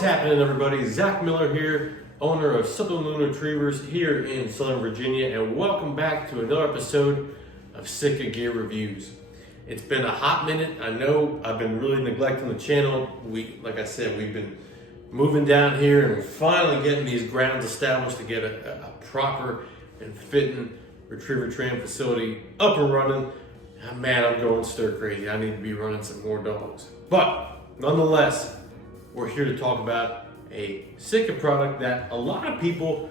What's happening, everybody? Zach Miller here, owner of Southern Loon Retrievers here in Southern Virginia, and welcome back to another episode of SITKA Gear Reviews. It's been a hot minute. I know I've been really neglecting the channel. Like I said, we've been moving down here and we're finally getting these grounds established to get a proper and fitting retriever training facility up and running. Man, I'm going stir crazy. I need to be running some more dogs. But nonetheless, we're here to talk about a SITKA product that a lot of people,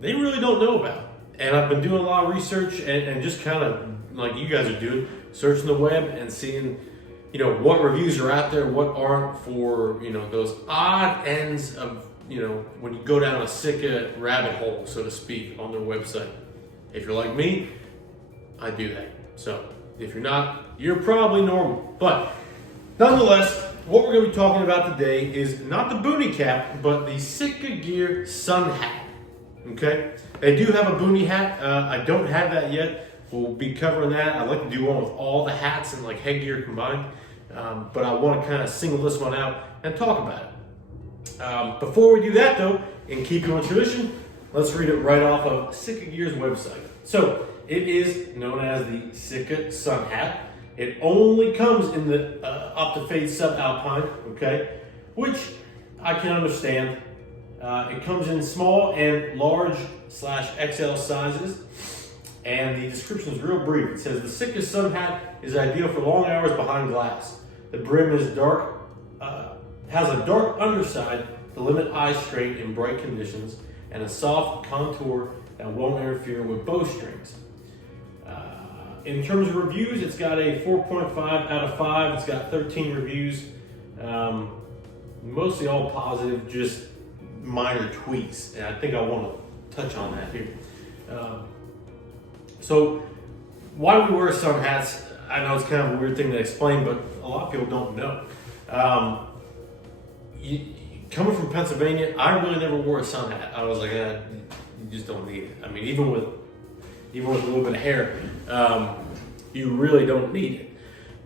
they really don't know about. And I've been doing a lot of research and just kind of like you guys are doing, searching the web and seeing, what reviews are out there, what aren't, for, those odd ends of, when you go down a SITKA rabbit hole, so to speak, on their website. If you're like me, I do that. So if you're not, you're probably normal. But nonetheless, what we're going to be talking about today is not the boonie cap, but the SITKA Gear Sun Hat. Okay? They do have a boonie hat. I don't have that yet. We'll be covering that. I'd like to do one with all the hats and like headgear combined. But I want to kind of single this one out and talk about it. Before we do that though, in keeping with tradition, let's read it right off of SITKA Gear's website. So it is known as the SITKA Sun Hat. It only comes in the up-to-fade Subalpine, okay, which I can understand. It comes in small and large/XL sizes, and the description is real brief. It says the SITKA Sun Hat is ideal for long hours behind glass. The brim is dark, has a dark underside to limit eye strain in bright conditions, and a soft contour that won't interfere with bowstrings. In terms of reviews, it's got a 4.5 out of 5. It's got 13 reviews, mostly all positive, just minor tweaks. And I think I want to touch on that here. So why do we wear sun hats? I know it's kind of a weird thing to explain, but a lot of people don't know. Coming from Pennsylvania, I really never wore a sun hat. I was like, you just don't need it. I mean, even with a little bit of hair, you really don't need it.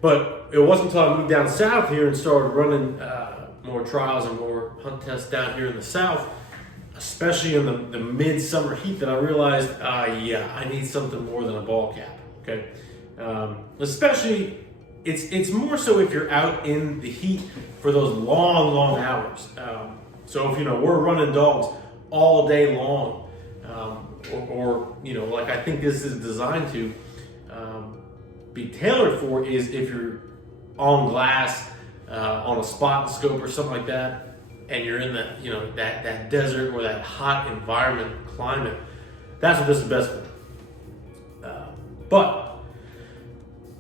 But it wasn't until I moved down south here and started running more trials and more hunt tests down here in the south, especially in the midsummer heat, that I realized, I need something more than a ball cap. Okay, especially it's more so if you're out in the heat for those long hours. So if we're running dogs all day long. Or like I think this is designed to be tailored for, is if you're on glass, on a spot and scope or something like that, and you're in that that desert or that hot environment climate. That's what this is best for. But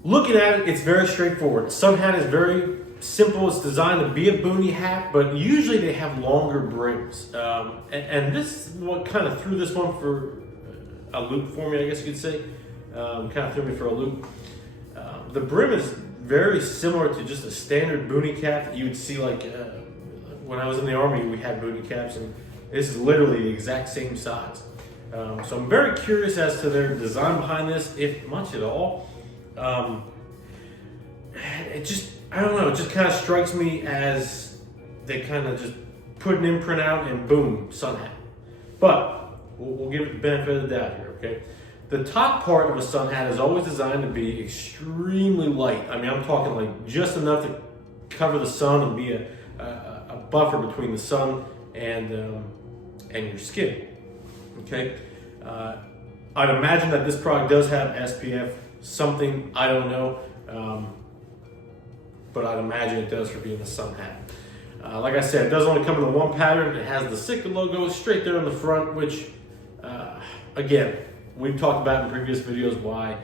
looking at it, it's very straightforward. The sun hat is very simple. It's designed to be a boonie hat, but usually they have longer brims. And this is what kind of threw this one for a loop for me, I guess you could say. Kind of threw me for a loop. The brim is very similar to just a standard boonie cap that you would see like when I was in the Army, we had boonie caps, and this is literally the exact same size. So I'm very curious as to their design behind this, if much at all. I don't know, it just kind of strikes me as they kind of just put an imprint out and boom, sun hat. But we'll give it the benefit of the doubt here, okay? The top part of a sun hat is always designed to be extremely light. I mean, I'm talking like just enough to cover the sun and be a buffer between the sun and your skin, okay? I'd imagine that this product does have SPF something, I don't know. But I'd imagine it does for being a sun hat. Like I said, it does only come in the one pattern. It has the SITKA logo straight there on the front, which, again, we've talked about in previous videos why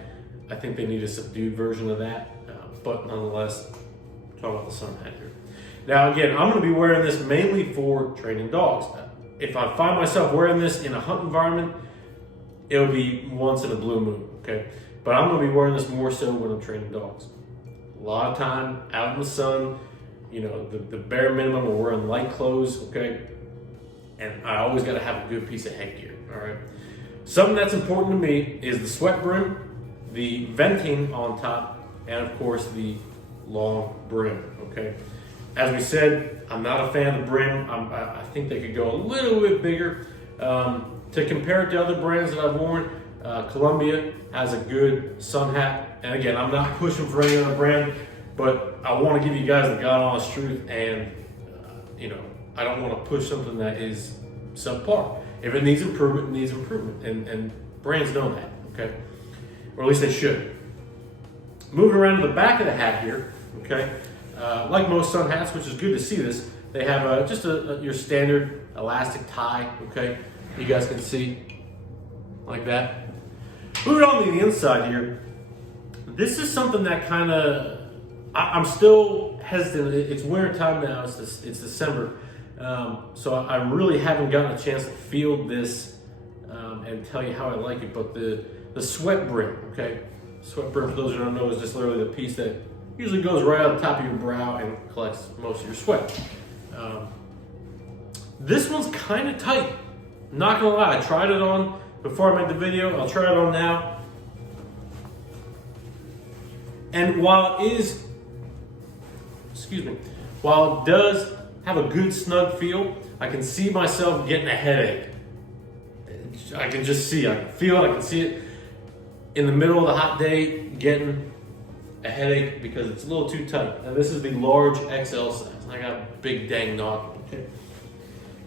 I think they need a subdued version of that. But nonetheless, we're talking about the sun hat here. Now, again, I'm going to be wearing this mainly for training dogs. If I find myself wearing this in a hunt environment, it would be once in a blue moon, okay? But I'm going to be wearing this more so when I'm training dogs. A lot of time out in the sun, the bare minimum, we're wearing light clothes, okay? And I always got to have a good piece of headgear, all right? Something that's important to me is the sweat brim, the venting on top, and of course the long brim, okay? As we said, I'm not a fan of the Brim. I think they could go a little bit bigger. To compare it to other brands that I've worn, Columbia has a good sun hat. And again, I'm not pushing for any other brand, but I want to give you guys the God honest truth. And, you know, I don't want to push something that is subpar. If it needs improvement, it needs improvement. And brands know that, okay? Or at least they should. Moving around to the back of the hat here, okay? Like most sun hats, which is good to see this, they have just your standard elastic tie, okay? You guys can see, like that. Moving on to the inside here, this is something that kind of, I'm still hesitant. It's winter time now, it's December. So I really haven't gotten a chance to field this and tell you how I like it, but the sweat brim, okay? Sweat brim, for those who don't know, is just literally the piece that usually goes right on the top of your brow and collects most of your sweat. This one's kind of tight. Not gonna lie, I tried it on before I made the video. I'll try it on now. And while it is, while it does have a good snug feel, I can see myself getting a headache. I can just see, I can feel it, I can see it in the middle of the hot day, getting a headache because it's a little too tight. And this is the large XL size. I got a big dang noggin. Okay.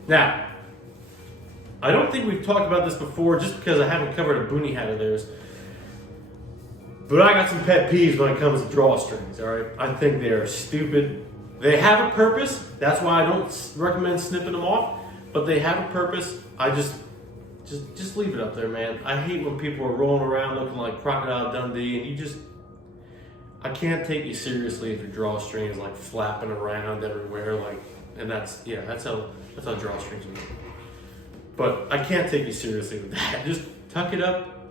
Now, I don't think we've talked about this before just because I haven't covered a boonie hat of theirs. But I got some pet peeves when it comes to drawstrings, all right? I think they are stupid. They have a purpose. That's why I don't recommend snipping them off. But they have a purpose. I just leave it up there, man. I hate when people are rolling around looking like Crocodile Dundee and I can't take you seriously if your drawstring is like flapping around everywhere, like, and that's how drawstrings are. But I can't take you seriously with that. Just tuck it up.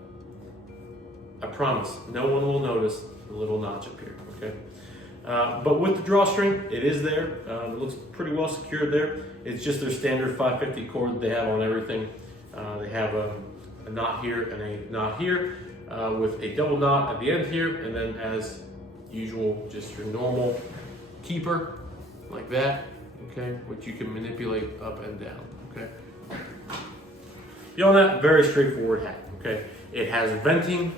I promise, no one will notice the little notch up here, okay? But with the drawstring, it is there. It looks pretty well secured there. It's just their standard 550 cord that they have on everything. They have a knot here and a knot here with a double knot at the end here, and then as usual, just your normal keeper like that, okay, which you can manipulate up and down, okay. Beyond that, very straightforward hat, okay. It has venting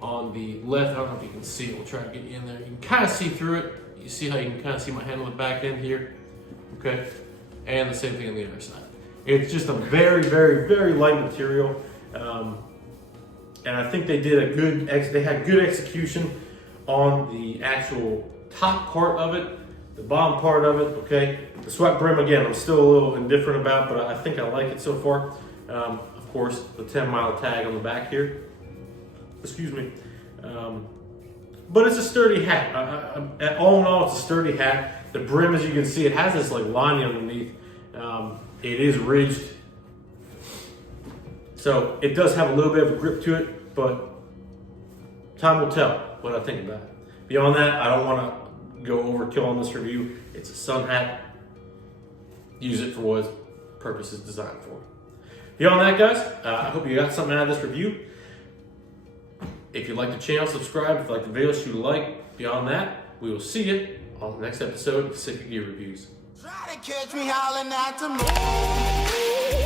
on the left. I don't know if you can see it. We'll try to get you in there. You can kind of see through it. You see how you can kind of see my hand on the back end here, okay, and the same thing on the other side. It's just a very, very, very light material, and I think they did they had good execution on the actual top part of it, the bottom part of it, okay? The sweat brim, again, I'm still a little indifferent about, but I think I like it so far. Of course, the 10-mile tag on the back here. Excuse me. But it's a sturdy hat. All in all, it's a sturdy hat. The brim, as you can see, it has this like lining underneath. It is ridged. So it does have a little bit of a grip to it, but time will tell what I think about it. Beyond that, I don't want to go overkill on this review. It's a sun hat. Use it for what purpose it's designed for. Beyond that, guys, I hope you got something out of this review. If you like the channel, subscribe. If you like the video, shoot a like. Beyond that, we will see you on the next episode of SITKA Gear Reviews. Try to catch me howling at the moon.